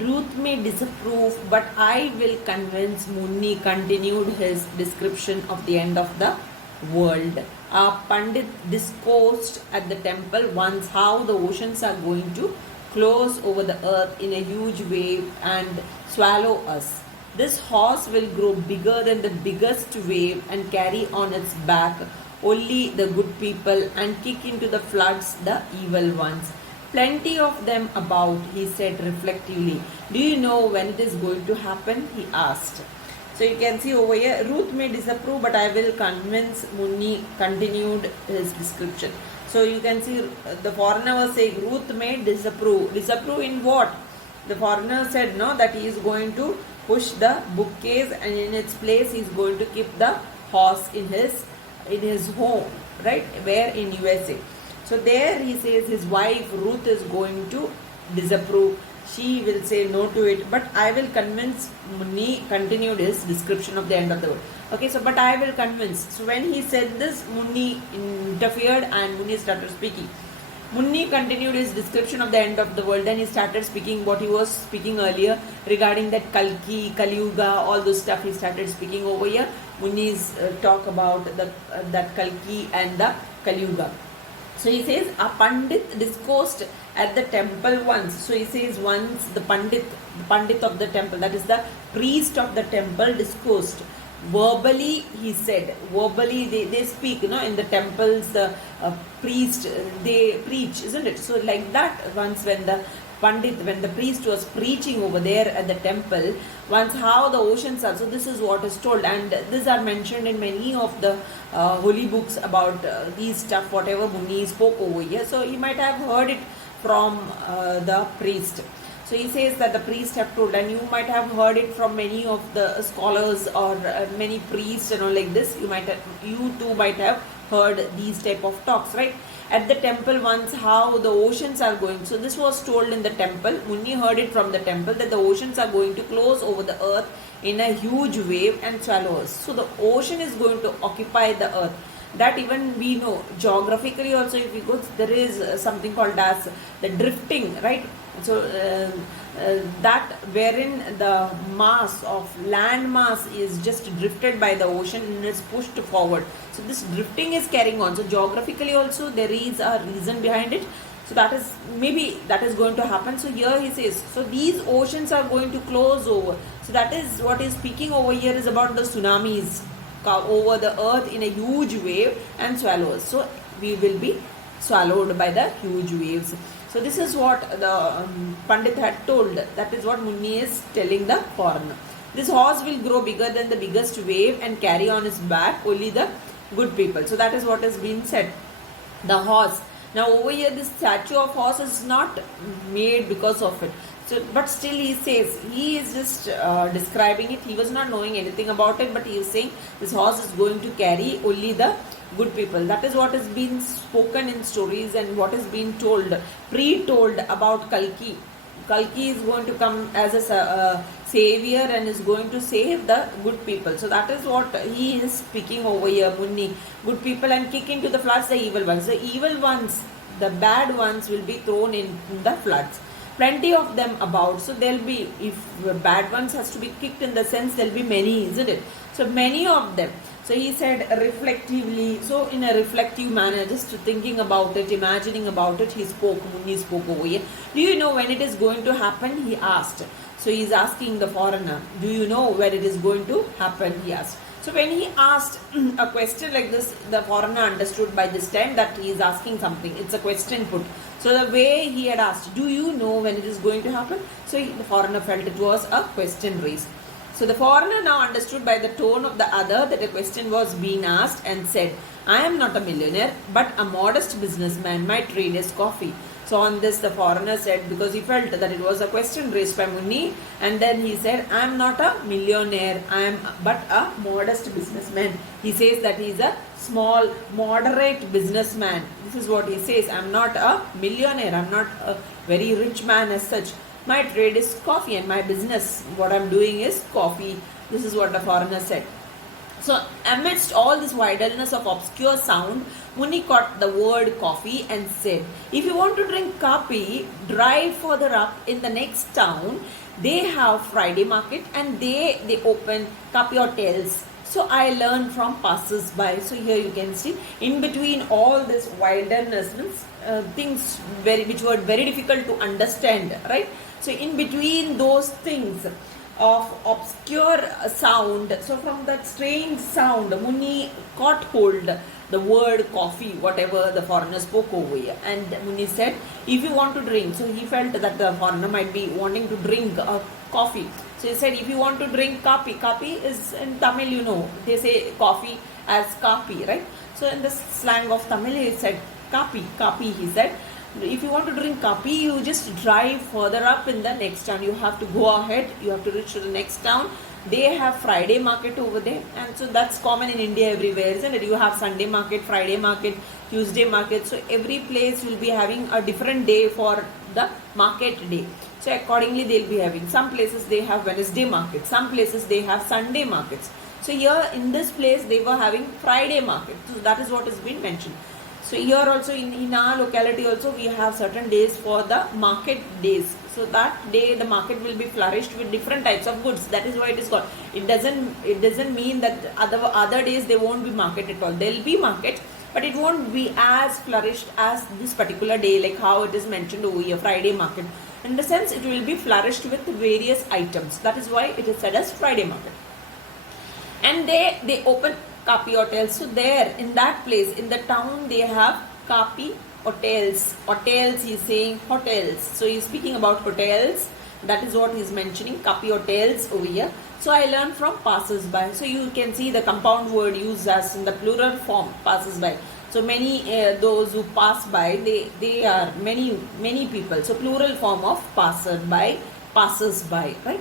Ruth may disapprove, but I will convince, Munni continued his description of the end of the world. A Pandit discoursed at the temple once how the oceans are going to close over the earth in a huge wave and swallow us. This horse will grow bigger than the biggest wave and carry on its back only the good people and kick into the floods the evil ones. Plenty of them about, he said reflectively. Do you know when it is going to happen? He asked. So you can see over here, Ruth may disapprove, but I will convince, Munni continued his description. So you can see the foreigner was saying, Ruth may disapprove. Disapprove in what? The foreigner said no, that he is going to push the bookcase and in its place he is going to keep the horse in his home, right? Where in USA. So there he says his wife Ruth is going to disapprove. She will say no to it, but I will convince. Munni continued his description of the end of the world. Okay, so but I will convince. So when he said this, Munni interfered and Munni started speaking. Munni continued his description of the end of the world. Then he started speaking what he was speaking earlier regarding that Kalki, Kali Yuga, all those stuff. He started speaking over here. Munni's talk about that Kalki and the Kali Yuga. So he says, a Pandit discoursed at the temple once. So he says once the Pandit of the temple, that is the priest of the temple, discoursed. Verbally, he said, verbally they speak, in the temples, the priest, they preach, isn't it? So like that, once when the priest was preaching over there at the temple, once how the oceans are, so this is what is told, and these are mentioned in many of the holy books about these stuff, whatever Munni spoke over here. So he might have heard it from the priest. So he says that the priest have told, and you might have heard it from many of the scholars or many priests and all like this. You too might have heard these type of talks, right? At the temple once how the oceans are going. So this was told in the temple. Munni heard it from the temple that the oceans are going to close over the earth in a huge wave and swallow us. So the ocean is going to occupy the earth. That even we know geographically also, if we go, there is something called as the drifting, right? So that wherein the mass of land mass is just drifted by the ocean and is pushed forward. So this drifting is carrying on. So geographically also there is a reason behind it. So that is, maybe that is going to happen. So here he says, so these oceans are going to close over. So that is what he's speaking over here is about the tsunamis over the earth in a huge wave and swallow us. So we will be swallowed by the huge waves. So this is what the Pandit had told. That is what Munni is telling the foreigner. This horse will grow bigger than the biggest wave and carry on its back only the good people. So that is what has been said. The horse. Now over here this statue of horse is not made because of it. So, but still he says, he is just describing it. He was not knowing anything about it, but he is saying this horse is going to carry only the good people. That is what has been spoken in stories and what has been told, pre-told about Kalki. Kalki is going to come as a savior and is going to save the good people. So that is what he is speaking over here, Munni. Good people and kick into the floods the evil ones. The evil ones, the bad ones will be thrown in the floods. Plenty of them about. So there'll be, if bad ones has to be kicked in the sense, there'll be many, isn't it? So many of them. So he said reflectively, so in a reflective manner, just thinking about it, imagining about it, Munni spoke over here. Do you know when it is going to happen? He asked. So he is asking the foreigner, do you know when it is going to happen? He asked. So when he asked a question like this, the foreigner understood by this time that he is asking something. It's a question put. So the way he had asked, do you know when it is going to happen? So the foreigner felt it was a question raised. So the foreigner now understood by the tone of the other that a question was being asked and said, I am not a millionaire, but a modest businessman. My trade is coffee. So on this the foreigner said, because he felt that it was a question raised by Munni, and then he said, I am not a millionaire, I am but a modest businessman. He says that he is a small, moderate businessman. This is what he says. I am not a millionaire, I am not a very rich man as such. My trade is coffee and my business, what I am doing is coffee. This is what the foreigner said. So amidst all this wilderness of obscure sound, Munni caught the word coffee and said, if you want to drink coffee, drive further up in the next town they have Friday market, and they open kapi hotels. So I learned from passers by. So here you can see, in between all this wilderness means things which were very difficult to understand, right? So in between those things of obscure sound, so from that strange sound, Muni caught hold the word coffee, whatever the foreigner spoke over here. And Muni said, if you want to drink, so he felt that the foreigner might be wanting to drink coffee. So he said, if you want to drink kapi is in Tamil, you know, they say coffee as kapi, right? So in the slang of Tamil, he said kapi, he said. If you want to drink kapi, you just drive further up in the next town. You have to go ahead, you have to reach to the next town. They have Friday market over there, and so that's common in India everywhere, isn't it? You have Sunday market, Friday market, Tuesday market. So every place will be having a different day for the market day. So accordingly they'll be having, some places they have Wednesday market, some places they have Sunday markets. So here in this place they were having Friday market. So that is what has been mentioned. So here also in our locality also we have certain days for the market days. So that day the market will be flourished with different types of goods. That is why it is called. It doesn't mean that other days there won't be market at all. There will be market, but it won't be as flourished as this particular day, like how it is mentioned over here, Friday market. In the sense, it will be flourished with various items. That is why it is said as Friday market. And they open kapi hotels. So there in that place in the town they have kapi hotels. Hotels, he is saying hotels. So he is speaking about hotels. That is what he is mentioning, kapi hotels over here. So I learned from passers by. So you can see the compound word used as in the plural form, passers by. So many those who pass by, they are many people. So plural form of passers by, right?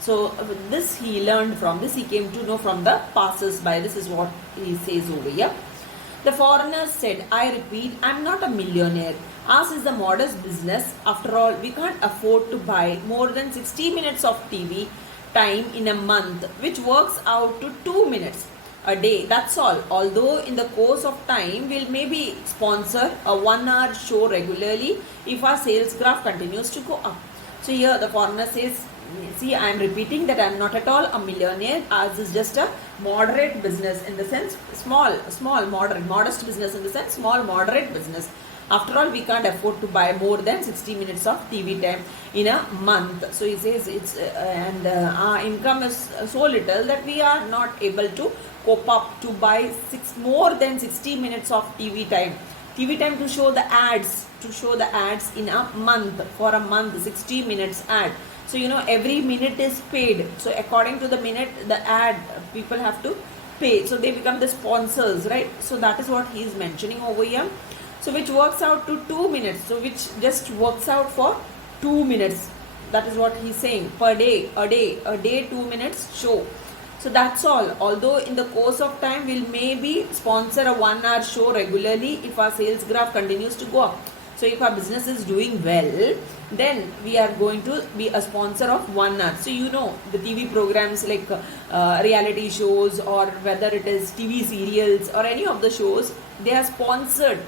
So this he learned from this. He came to know from the passers by. This is what he says over here. The foreigner said, I repeat, I am not a millionaire. Ours is a modest business. After all, we can't afford to buy more than 60 minutes of TV time in a month, which works out to 2 minutes a day. That's all. Although in the course of time, we'll maybe sponsor a 1-hour show regularly if our sales graph continues to go up. So here the foreigner says, see, I am repeating that I am not at all a millionaire. Ours is just a moderate business, in the sense modest business, in the sense small, moderate business. After all, we can't afford to buy more than 60 minutes of TV time in a month. So he says it's our income is so little that we are not able to cope up to buy more than 60 minutes of TV time. TV time to show the ads, in a month, for a month, 60 minutes ad. So you know every minute is paid. So according to the minute, the ad, people have to pay. So they become the sponsors, right? So that is what he is mentioning over here. So which works out to 2 minutes. So which just works out for 2 minutes. That is what he is saying. Per day, a day 2 minutes show. So that's all. Although in the course of time we'll maybe sponsor a 1-hour show regularly if our sales graph continues to go up. So if our business is doing well, then we are going to be a sponsor of 1 hour. So you know the TV programs like reality shows, or whether it is TV serials or any of the shows, they are sponsored.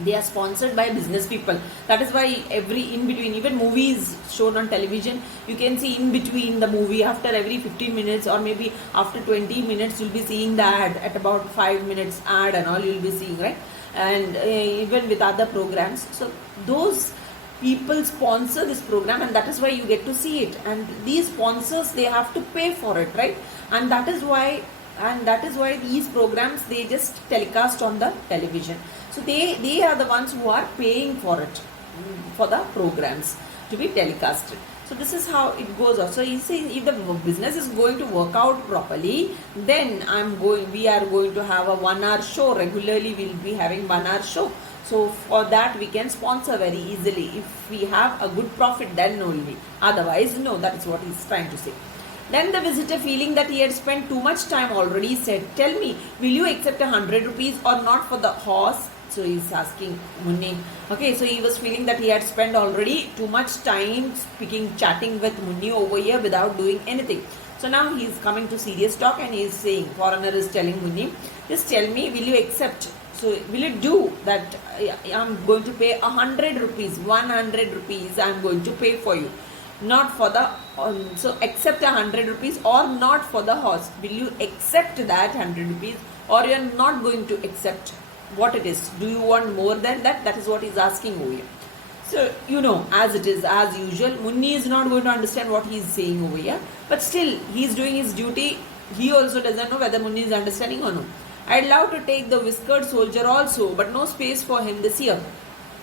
They are sponsored by business people. That is why in between, even movies shown on television, you can see in between the movie, after every 15 minutes or maybe after 20 minutes, you'll be seeing the ad. At about 5 minutes ad and all you'll be seeing, right? And even with other programs. So those people sponsor this program, and that is why you get to see it. And these sponsors, they have to pay for it, right? And that is why these programs, they just telecast on the television. So they are the ones who are paying for it, for the programs to be telecasted. So this is how it goes on. So you see, if the business is going to work out properly, then we are going to have a 1-hour show. Regularly we'll be having 1-hour show. So for that we can sponsor very easily. If we have a good profit, then only. Otherwise, no, that is what he's trying to say. Then the visitor, feeling that he had spent too much time already, said, tell me, will you accept 100 rupees or not for the horse? So he's asking Munni. Okay, so he was feeling that he had spent already too much time chatting with Munni over here without doing anything. So now he is coming to serious talk, and he is saying, foreigner is telling Munni, just tell me, will you accept? So will you do that? I am going to pay 100 rupees, 100 rupees I am going to pay for you. Not for the So accept 100 rupees or not for the horse. Will you accept that 100 rupees, or you are not going to accept what it is? Do you want more than that? That is what he's asking over here. So, as it is, as usual, Munni is not going to understand what he is saying over here. But still, he is doing his duty. He also doesn't know whether Munni is understanding or no. I'd love to take the whiskered soldier also, but no space for him this year.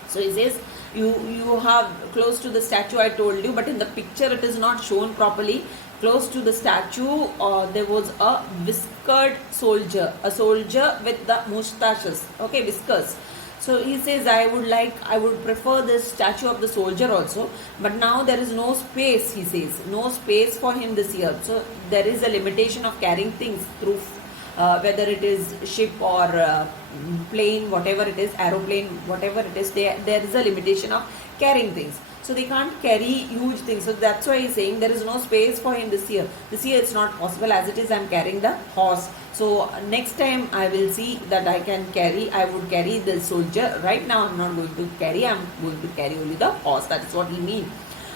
So he says, you have close to the statue I told you, but in the picture it is not shown properly. Close to the statue, there was a whiskered soldier, a soldier with the moustaches, okay, whiskers. So he says, I would prefer this statue of the soldier also, but now there is no space, he says, no space for him this year. So there is a limitation of carrying things through, whether it is ship or plane, whatever it is, aeroplane, whatever it is, there is a limitation of carrying things. So they can't carry huge things. So that's why he's saying there is no space for him this year. This year it's not possible. As it is, I'm carrying the horse. So next time I will see that I would carry the soldier. Right now I'm not going to carry. I'm going to carry only the horse. That is what he means.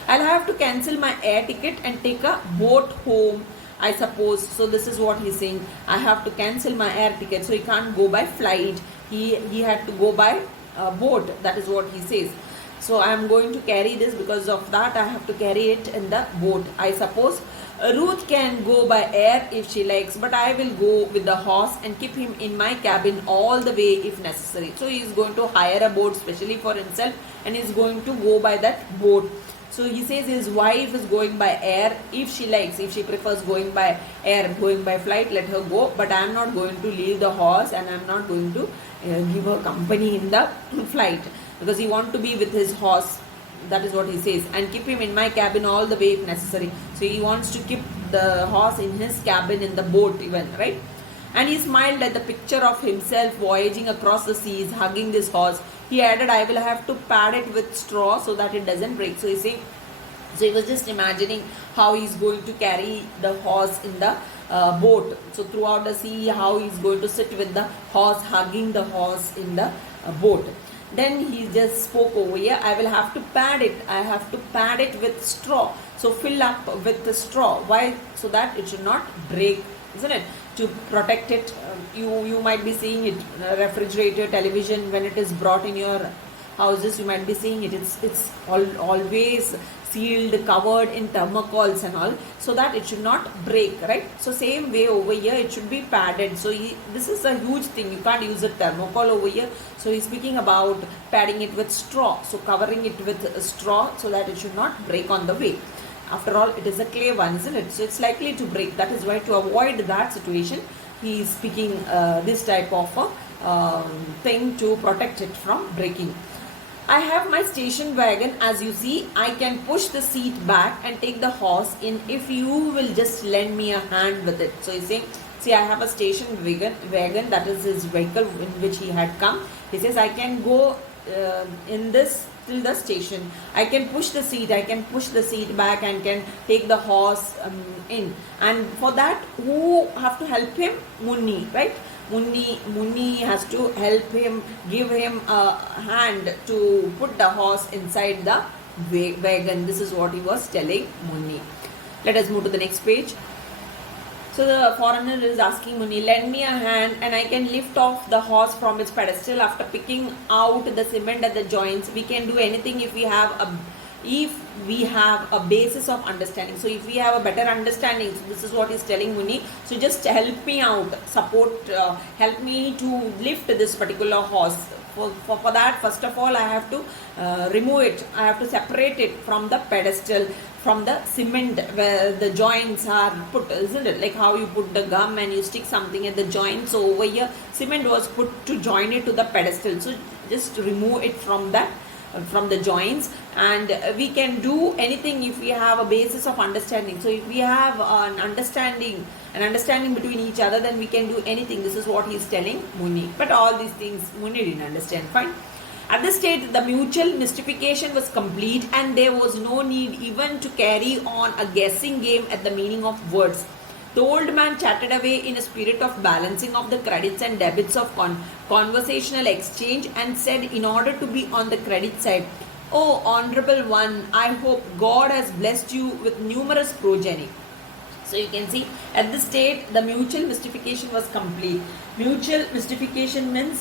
I'll have to cancel my air ticket and take a boat home, I suppose. So this is what he's saying. I have to cancel my air ticket. So he can't go by flight. He had to go by boat. That is what he says. So I am going to carry this, because of that I have to carry it in the boat. I suppose Ruth can go by air if she likes, but I will go with the horse and keep him in my cabin all the way if necessary. So he is going to hire a boat specially for himself, and he is going to go by that boat. So he says his wife is going by air if she likes. If she prefers going by air, going by flight, let her go. But I am not going to leave the horse, and I am not going to give her company in the flight, because he wants to be with his horse. That is what he says. And keep him in my cabin all the way if necessary. So he wants to keep the horse in his cabin, in the boat even, right? And he smiled at the picture of himself voyaging across the seas, hugging this horse. He added, I will have to pad it with straw so that it doesn't break. So he's saying, so he was just imagining how he's going to carry the horse in the boat. So throughout the sea, how he's going to sit with the horse, hugging the horse in the boat. Then he just spoke over here, I will have to pad it. I have to pad it with straw. So fill up with the straw. Why? So that it should not break, isn't it? To protect it. You might be seeing it, refrigerator, television, when it is brought in your houses, you might be seeing it. It's always sealed, covered in thermocols and all, so that it should not break, right? So same way over here, it should be padded. So this is a huge thing. You can't use a thermocol over here. So he's speaking about padding it with straw. So covering it with a straw so that it should not break on the way. After all, it is a clay one, isn't it? So it's likely to break. That is why, to avoid that situation, he is speaking this type of thing to protect it from breaking. I have my station wagon. As you see, I can push the seat back and take the horse in if you will just lend me a hand with it. So he's saying, see, I have a station wagon, that is his vehicle in which he had come. He says, I can go in this till the station. I can push the seat back and can take the horse in. And for that, who have to help him? Munni, right? Munni has to help him, give him a hand to put the horse inside the wagon. This is what he was telling Munni. Let us move to the next page. So the foreigner is asking Munni, lend me a hand and I can lift off the horse from its pedestal after picking out the cement at the joints. We can do anything if we have a basis of understanding. So if we have a better understanding, so this is what he's telling Munni. So just help me out, help me to lift this particular horse. For that, first of all, I have to remove it. I have to separate it from the pedestal, from the cement where the joints are put, isn't it? Like how you put the gum and you stick something at the joint. So over here, cement was put to join it to the pedestal. So just remove it from that, from the joints, and we can do anything if we have a basis of understanding. So if we have an understanding between each other, then we can do anything. This is what he is telling Munni. But all these things Munni didn't understand. Fine. At this stage, the mutual mystification was complete, and there was no need even to carry on a guessing game at the meaning of words. The old man chatted away in a spirit of balancing of the credits and debits of conversational exchange, and said, in order to be on the credit side, Oh, honorable one, I hope God has blessed you with numerous progeny. So you can see at this state the mutual mystification was complete. Mutual mystification means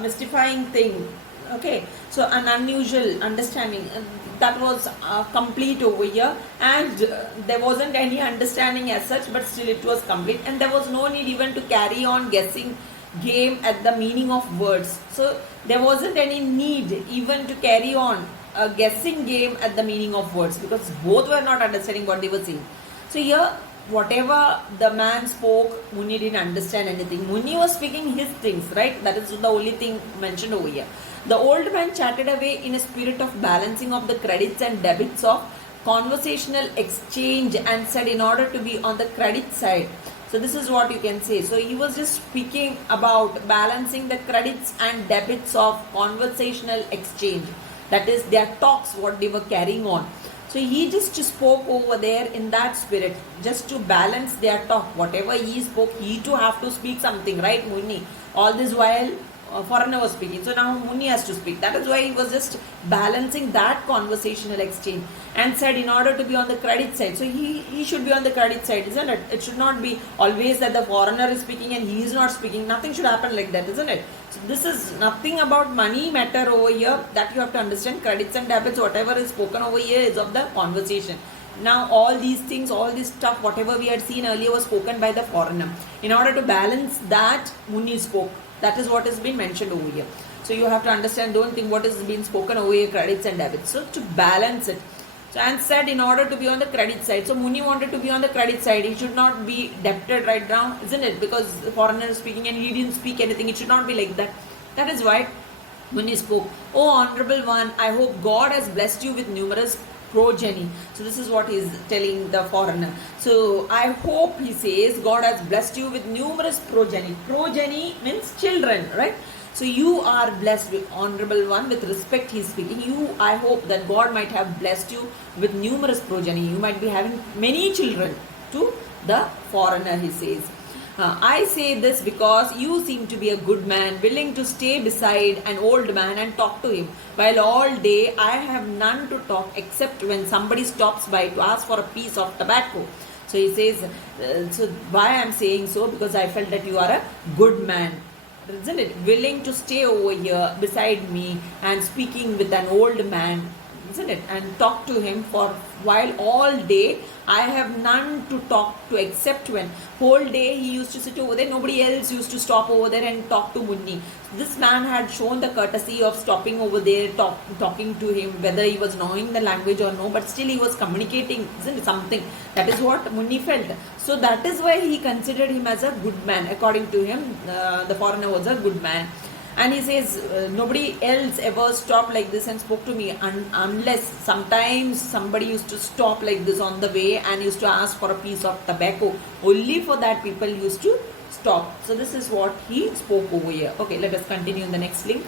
mystifying thing. Okay, so an unusual understanding that was complete over here, and there wasn't any understanding as such, but still it was complete, and there was no need even to carry on guessing game at the meaning of words. So there wasn't any need even to carry on a guessing game at the meaning of words, because both were not understanding what they were saying. So here, whatever the man spoke, Muni didn't understand anything. Muni was speaking his things, right? That is the only thing mentioned over here. The old man chatted away in a spirit of balancing of the credits and debits of conversational exchange, and said in order to be on the credit side. So this is what you can say. So he was just speaking about balancing the credits and debits of conversational exchange. That is their talks, what they were carrying on. So he just spoke over there in that spirit, just to balance their talk. Whatever he spoke, he too have to speak something, right, Muni? All this while foreigner was speaking. So now Muni has to speak. That is why he was just balancing that conversational exchange, and said in order to be on the credit side. So he should be on the credit side, isn't it? It should not be always that the foreigner is speaking and he is not speaking. Nothing should happen like that, isn't it? So this is nothing about money matter over here, that you have to understand. Credits and debits, whatever is spoken over here is of the conversation. Now all these things, all this stuff, whatever we had seen earlier was spoken by the foreigner. In order to balance that, Muni spoke. That is what has been mentioned over here. So you have to understand, don't think what is being spoken over here, credits and debits. So to balance it. So and said in order to be on the credit side. So Muni wanted to be on the credit side. He should not be debted right now, isn't it? Because the foreigner is speaking and he didn't speak anything. It should not be like that. That is why Muni spoke. Oh, honorable one, I hope God has blessed you with numerous progeny. So this is what he is telling the foreigner. So I hope, he says, God has blessed you with numerous progeny. Progeny means children, right? So you are blessed with, honorable one, with respect he is speaking. You, I hope that God might have blessed you with numerous progeny. You might be having many children. To the foreigner, he says. I say this because you seem to be a good man, willing to stay beside an old man and talk to him, while all day I have none to talk except when somebody stops by to ask for a piece of tobacco. So he says, so why I am saying so? Because I felt that you are a good man, isn't it? Willing to stay over here beside me and speaking with an old man, isn't it? And talk to him for while all day I have none to talk to except when. Whole day he used to sit over there. Nobody else used to stop over there and talk to Muni. This man had shown the courtesy of stopping over there, talking to him, whether he was knowing the language or no, but still he was communicating, isn't it, something. That is what Muni felt. So that is why he considered him as a good man. According to him, the foreigner was a good man. And he says, nobody else ever stopped like this and spoke to me, unless sometimes somebody used to stop like this on the way and used to ask for a piece of tobacco. Only for that people used to stop. So this is what he spoke over here. Okay, let us continue in the next link.